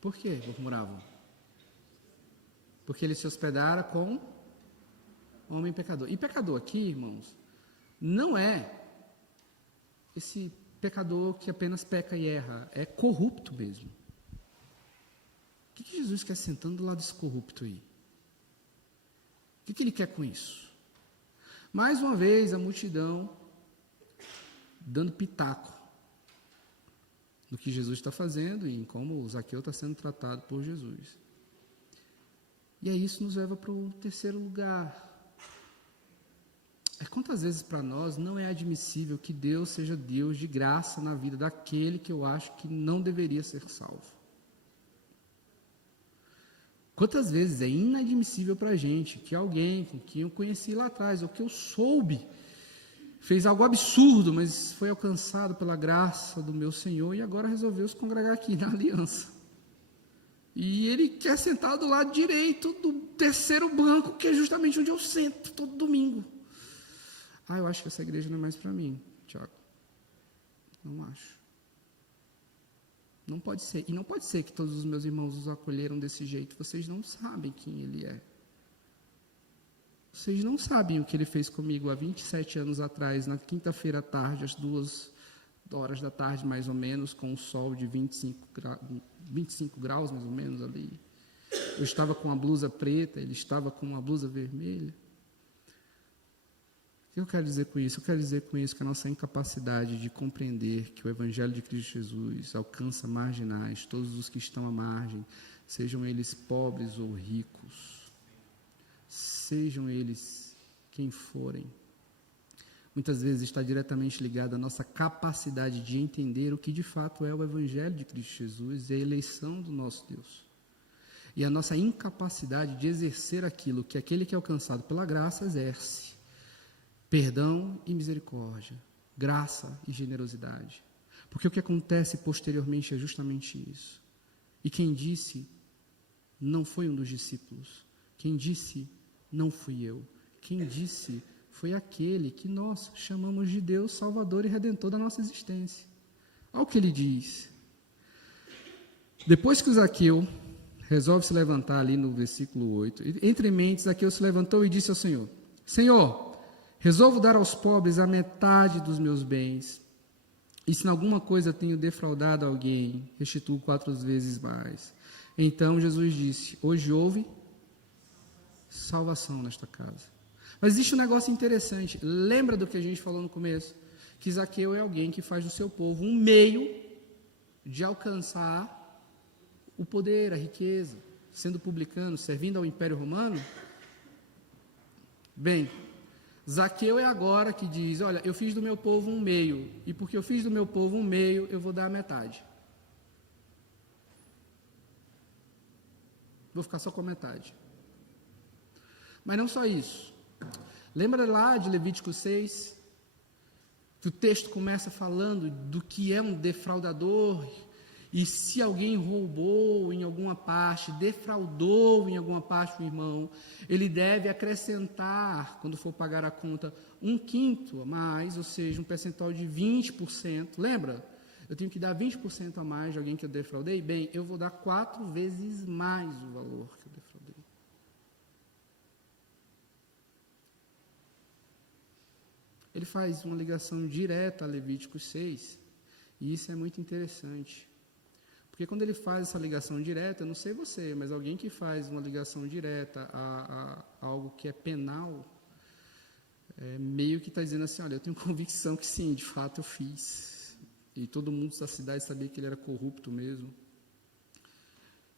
Por que murmuravam? Porque ele se hospedara com homem pecador. E pecador aqui, irmãos, não é esse pecador que apenas peca e erra, é corrupto mesmo. O que Jesus quer sentando do lado desse corrupto aí? O que ele quer com isso? Mais uma vez, a multidão dando pitaco do que Jesus está fazendo e em como o Zaqueu está sendo tratado por Jesus. E aí isso nos leva para o terceiro lugar. Quantas vezes para nós não é admissível que Deus seja Deus de graça na vida daquele que eu acho que não deveria ser salvo? Quantas vezes é inadmissível para a gente que alguém com quem eu conheci lá atrás, ou que eu soube, fez algo absurdo, mas foi alcançado pela graça do meu Senhor e agora resolveu se congregar aqui na aliança. E ele quer sentar do lado direito do terceiro banco, que é justamente onde eu sento todo domingo. Eu acho que essa igreja não é mais para mim, Tiago. Não acho. Não pode ser. E não pode ser que todos os meus irmãos os acolheram desse jeito. Vocês não sabem quem ele é. Vocês não sabem o que ele fez comigo há 27 anos atrás, na quinta-feira à tarde, às 2h da tarde, mais ou menos, com um sol de 25 graus, mais ou menos, ali. Eu estava com uma blusa preta, ele estava com uma blusa vermelha. O que eu quero dizer com isso? Eu quero dizer com isso que a nossa incapacidade de compreender que o Evangelho de Cristo Jesus alcança marginais, todos os que estão à margem, sejam eles pobres ou ricos, sejam eles quem forem, muitas vezes está diretamente ligado à nossa capacidade de entender o que de fato é o Evangelho de Cristo Jesus e a eleição do nosso Deus. E a nossa incapacidade de exercer aquilo que aquele que é alcançado pela graça exerce. Perdão e misericórdia, graça e generosidade. Porque o que acontece posteriormente é justamente isso. E quem disse não foi um dos discípulos. Quem disse não fui eu. Quem disse foi aquele que nós chamamos de Deus Salvador e Redentor da nossa existência. Olha o que ele diz. Depois que o Zaqueu resolve se levantar ali no versículo 8, entre mentes, Zaqueu se levantou e disse ao Senhor: Senhor, resolvo dar aos pobres a metade dos meus bens, e se em alguma coisa tenho defraudado alguém, restituo 4 vezes mais. Então Jesus disse: hoje houve salvação nesta casa. Mas existe um negócio interessante. Lembra do que a gente falou no começo? Que Zaqueu é alguém que faz do seu povo um meio de alcançar o poder, a riqueza, sendo publicano, servindo ao Império Romano. Bem, Zaqueu é agora que diz: olha, eu fiz do meu povo um meio, e porque eu fiz do meu povo um meio, eu vou dar a metade. Vou ficar só com a metade. Mas não só isso. Lembra lá de Levítico 6? Que o texto começa falando do que é um defraudador, e se alguém roubou em alguma parte, defraudou em alguma parte o irmão, ele deve acrescentar, quando for pagar a conta, 1/5 a mais, ou seja, um percentual de 20%. Lembra? Eu tenho que dar 20% a mais de alguém que eu defraudei? Bem, eu vou dar 4 vezes mais o valor que eu defraudei. Ele faz uma ligação direta a Levítico 6, e isso é muito interessante. Porque quando ele faz essa ligação direta, eu não sei você, mas alguém que faz uma ligação direta a algo que é penal, meio que está dizendo assim: olha, eu tenho convicção que sim, de fato eu fiz. E todo mundo da cidade sabia que ele era corrupto mesmo.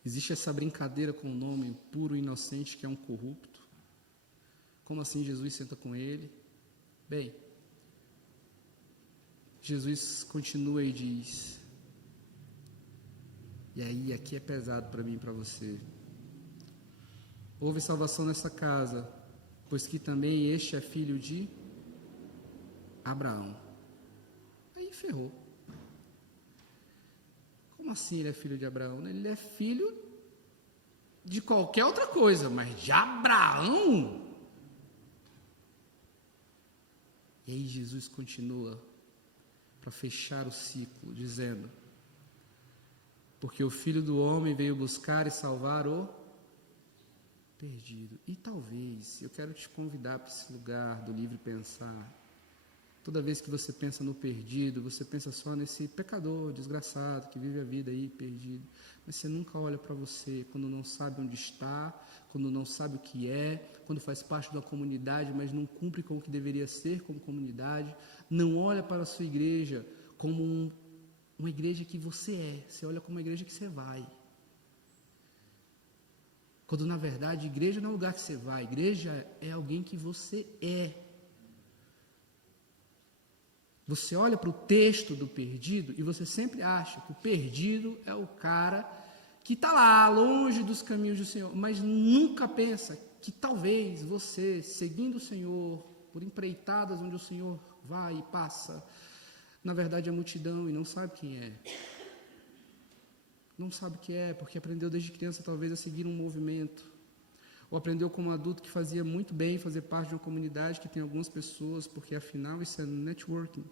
Existe essa brincadeira com o nome puro e inocente, que é um corrupto. Como assim Jesus senta com ele? Bem, Jesus continua e diz... E aí, aqui é pesado para mim e para você. Houve salvação nessa casa, pois que também este é filho de Abraão. Aí ferrou. Como assim ele é filho de Abraão? Ele é filho de qualquer outra coisa, mas de Abraão? E aí Jesus continua para fechar o ciclo, dizendo: porque o Filho do Homem veio buscar e salvar o perdido. E talvez, eu quero te convidar para esse lugar do livre pensar. Toda vez que você pensa no perdido, você pensa só nesse pecador desgraçado que vive a vida aí perdido. Mas você nunca olha para você quando não sabe onde está, quando não sabe o que é, quando faz parte de uma comunidade, mas não cumpre com o que deveria ser como comunidade. Não olha para a sua igreja como uma igreja que você é. Você olha como uma igreja que você vai. Quando, na verdade, igreja não é o lugar que você vai. Igreja é alguém que você é. Você olha para o texto do perdido e você sempre acha que o perdido é o cara que está lá, longe dos caminhos do Senhor, mas nunca pensa que talvez você, seguindo o Senhor, por empreitadas onde o Senhor vai e passa, na verdade é multidão e não sabe quem é. Não sabe o que é, porque aprendeu desde criança talvez a seguir um movimento, ou aprendeu como adulto que fazia muito bem fazer parte de uma comunidade que tem algumas pessoas, porque afinal isso é networking.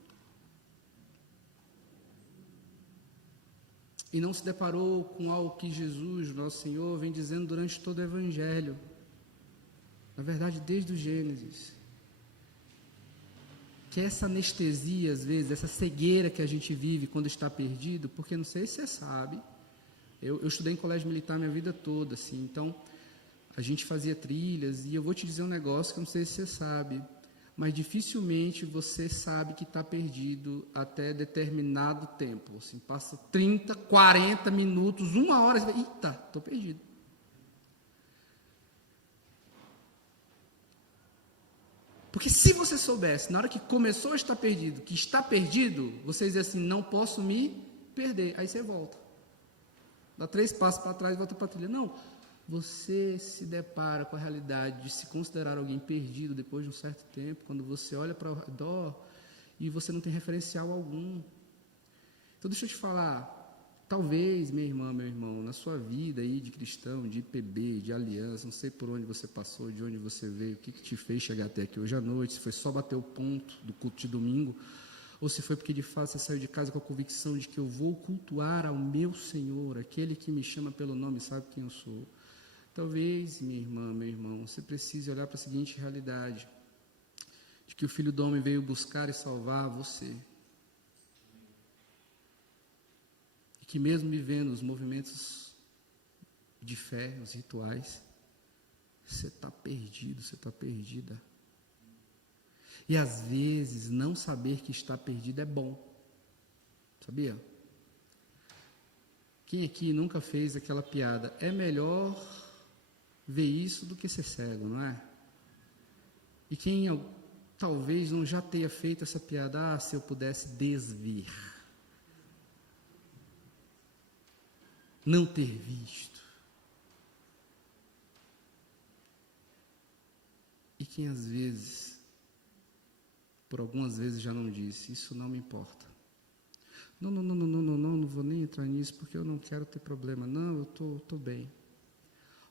E não se deparou com algo que Jesus, nosso Senhor, vem dizendo durante todo o Evangelho. Na verdade, desde o Gênesis. Que essa anestesia, às vezes, essa cegueira que a gente vive quando está perdido, porque não sei se você sabe, eu estudei em colégio militar minha vida toda, assim, então a gente fazia trilhas, e eu vou te dizer um negócio que eu não sei se você sabe, mas dificilmente você sabe que está perdido até determinado tempo. Assim, passa 30, 40 minutos, 1 hora, você fala, eita, estou perdido. Porque se você soubesse, na hora que começou a estar perdido, que está perdido, você diz assim, não posso me perder. Aí você volta. Dá 3 passos para trás e volta para a trilha. Não, você se depara com a realidade de se considerar alguém perdido depois de um certo tempo, quando você olha para o redor e você não tem referencial algum. Então deixa eu te falar, talvez, minha irmã, meu irmão, na sua vida aí de cristão, de IPB, de aliança, não sei por onde você passou, de onde você veio, o que te fez chegar até aqui hoje à noite, se foi só bater o ponto do culto de domingo, ou se foi porque de fato você saiu de casa com a convicção de que eu vou cultuar ao meu Senhor, aquele que me chama pelo nome e sabe quem eu sou. Talvez, minha irmã, meu irmão, você precise olhar para a seguinte realidade, de que o Filho do Homem veio buscar e salvar você. E que mesmo vivendo os movimentos de fé, os rituais, você está perdido, você está perdida. E às vezes não saber que está perdido é bom. Sabia? Quem aqui nunca fez aquela piada? É melhor ver isso do que ser cego, não é? E quem talvez não já tenha feito essa piada, se eu pudesse desver, não ter visto. E quem às vezes, por algumas vezes já não disse, isso não me importa. Não vou nem entrar nisso porque eu não quero ter problema. Não, eu estou bem.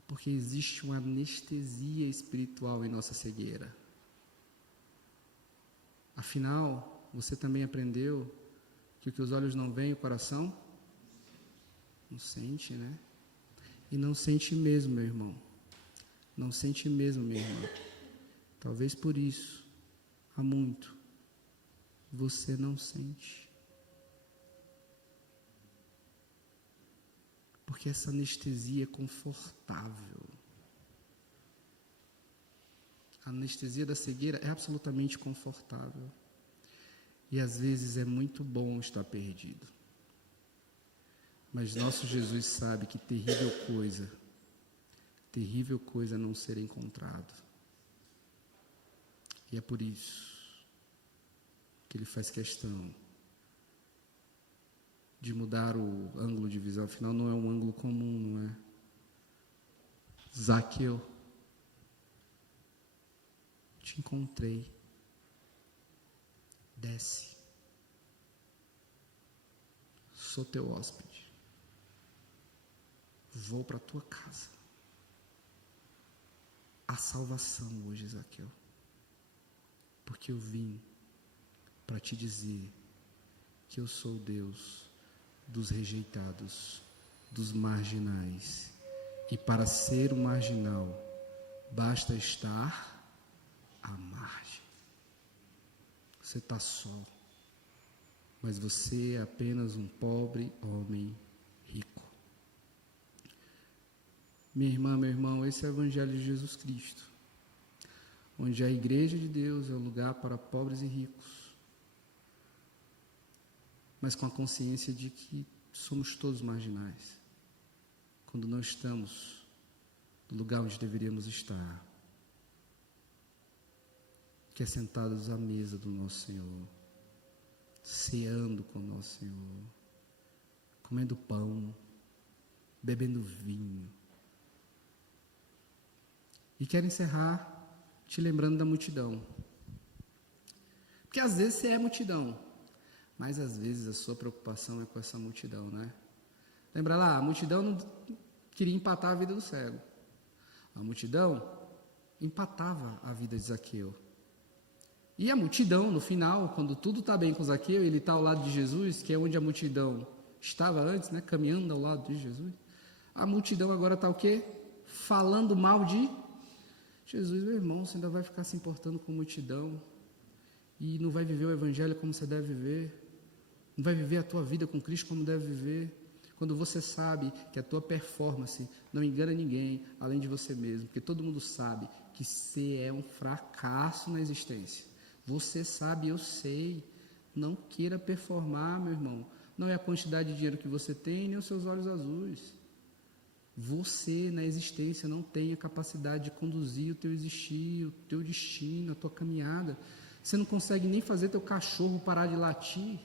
Porque existe uma anestesia espiritual em nossa cegueira. Afinal, você também aprendeu que o que os olhos não veem, o coração não sente, né? E não sente mesmo, meu irmão. Não sente mesmo, minha irmã. Talvez por isso, há muito, você não sente. Porque essa anestesia é confortável. A anestesia da cegueira é absolutamente confortável. E às vezes é muito bom estar perdido. Mas nosso Jesus sabe que terrível coisa é não ser encontrado. E é por isso que ele faz questão de mudar o ângulo de visão. Afinal, não é um ângulo comum, não é? Zaqueu, te encontrei. Desce. Sou teu hóspede. Vou para a tua casa. Há salvação hoje, Zaqueu. Porque eu vim para te dizer que eu sou Deus dos rejeitados, dos marginais. E para ser um marginal, basta estar à margem. Você está só, mas você é apenas um pobre homem rico. Minha irmã, meu irmão, esse é o Evangelho de Jesus Cristo, onde a igreja de Deus é o lugar para pobres e ricos. mas com a consciência de que somos todos marginais, quando não estamos no lugar onde deveríamos estar, que é sentados à mesa do nosso Senhor, ceando com o nosso Senhor, comendo pão, bebendo vinho. E quero encerrar te lembrando da multidão. Porque às vezes você é multidão, mas às vezes a sua preocupação é com essa multidão, né? Lembra lá, a multidão não queria empatar a vida do cego. A multidão empatava a vida de Zaqueu. E a multidão, no final, quando tudo está bem com Zaqueu, ele está ao lado de Jesus, que é onde a multidão estava antes, né? Caminhando ao lado de Jesus. A multidão agora está o quê? Falando mal de Jesus. Meu irmão, você ainda vai ficar se importando com multidão e não vai viver o evangelho como você deve viver, não vai viver a tua vida com Cristo como deve viver, quando você sabe que a tua performance não engana ninguém, além de você mesmo, porque todo mundo sabe que você é um fracasso na existência. Você sabe, eu sei. Não queira performar, meu irmão. Não é a quantidade de dinheiro que você tem, nem os seus olhos azuis. Você, na existência, não tem a capacidade de conduzir o teu existir, o teu destino, a tua caminhada. Você não consegue nem fazer teu cachorro parar de latir.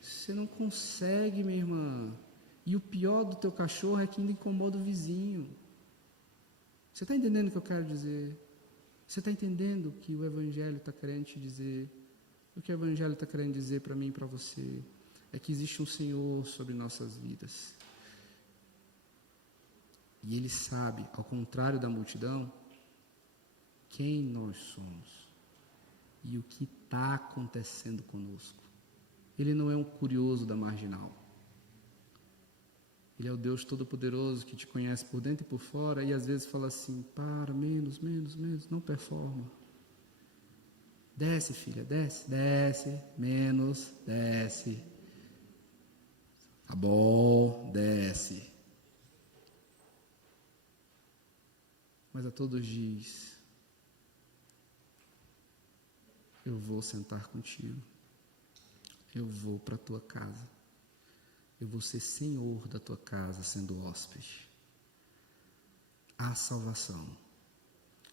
Você não consegue, minha irmã. E o pior do teu cachorro é que ainda incomoda o vizinho. Você está entendendo o que eu quero dizer? Você está entendendo o que o Evangelho está querendo te dizer? O que o Evangelho está querendo dizer para mim e para você é que existe um Senhor sobre nossas vidas. E Ele sabe, ao contrário da multidão, quem nós somos e o que está acontecendo conosco. Ele não é um curioso da marginal. Ele é o Deus Todo-Poderoso que te conhece por dentro e por fora e às vezes fala assim, para, menos, não performa. Desce, filha, desce, menos, desce. Tá bom, desce. Mas a todos diz, eu vou sentar contigo, eu vou para a tua casa, eu vou ser senhor da tua casa, sendo hóspede. Há salvação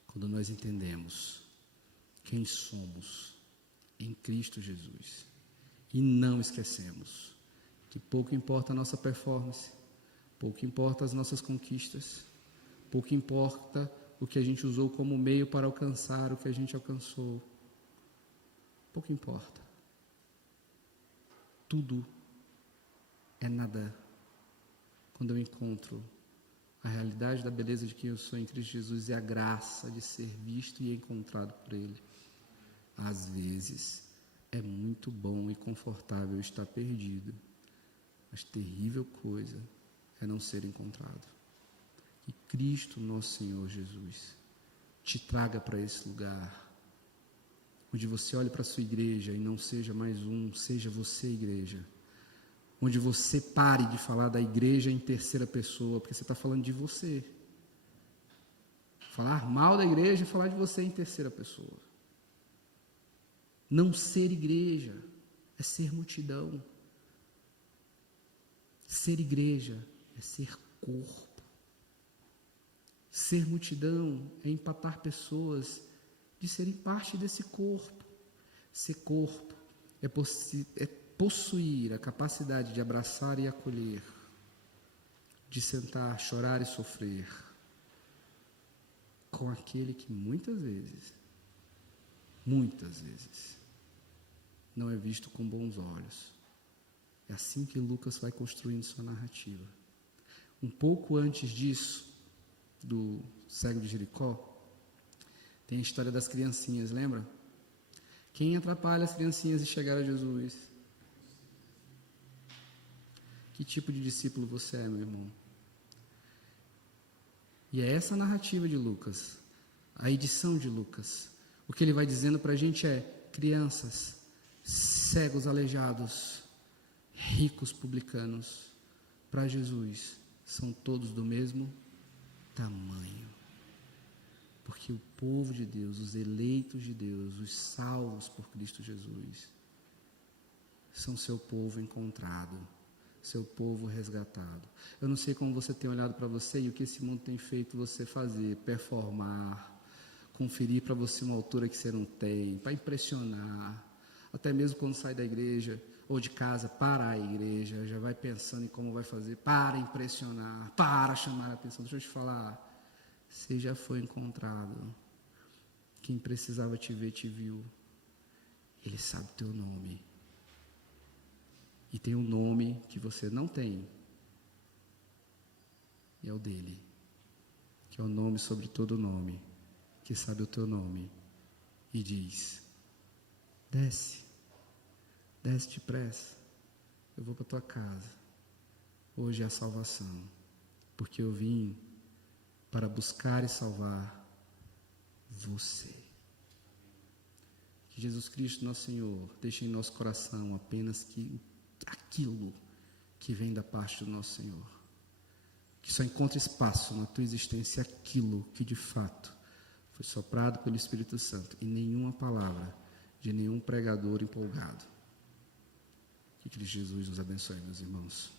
quando nós entendemos quem somos em Cristo Jesus e não esquecemos que pouco importa a nossa performance, pouco importa as nossas conquistas, pouco importa o que a gente usou como meio para alcançar o que a gente alcançou. Pouco importa. Tudo é nada quando eu encontro a realidade da beleza de quem eu sou em Cristo Jesus e a graça de ser visto e encontrado por Ele. Às vezes é muito bom e confortável estar perdido, mas terrível coisa é não ser encontrado. Que Cristo, nosso Senhor Jesus, te traga para esse lugar, onde você olhe para a sua igreja e não seja mais um, seja você igreja. Onde você pare de falar da igreja em terceira pessoa, porque você está falando de você. Falar mal da igreja é falar de você em terceira pessoa. Não ser igreja é ser multidão. Ser igreja é ser corpo. Ser multidão é empatar pessoas de serem parte desse corpo. Ser corpo é possuir a capacidade de abraçar e acolher, de sentar, chorar e sofrer com aquele que muitas vezes, não é visto com bons olhos. É assim que Lucas vai construindo sua narrativa. Um pouco antes disso, do cego de Jericó, tem a história das criancinhas, lembra? Quem atrapalha as criancinhas de chegar a Jesus? Que tipo de discípulo você é, meu irmão? E é essa a narrativa de Lucas, a edição de Lucas. O que ele vai dizendo para a gente é: crianças, cegos aleijados, ricos publicanos, para Jesus são todos do mesmo tamanho. Porque o povo de Deus, os eleitos de Deus, os salvos por Cristo Jesus, são seu povo encontrado, seu povo resgatado. Eu não sei como você tem olhado para você e o que esse mundo tem feito você fazer, performar, conferir para você uma altura que você não tem, para impressionar. Até mesmo quando sai da igreja ou de casa para a igreja, já vai pensando em como vai fazer para impressionar, para chamar a atenção. Deixa eu te falar, você já foi encontrado. Quem precisava te ver, te viu. Ele sabe o teu nome. E tem um nome que você não tem. E é o dele. Que é o nome sobre todo nome. Que sabe o teu nome. E diz: desce. Desce depressa. Eu vou para tua casa. Hoje é a salvação. Porque eu vim para buscar e salvar você. Que Jesus Cristo, nosso Senhor, deixe em nosso coração apenas aquilo que vem da parte do nosso Senhor. Que só encontre espaço na tua existência aquilo que de fato foi soprado pelo Espírito Santo e nenhuma palavra de nenhum pregador empolgado. Que Cristo Jesus nos abençoe, meus irmãos.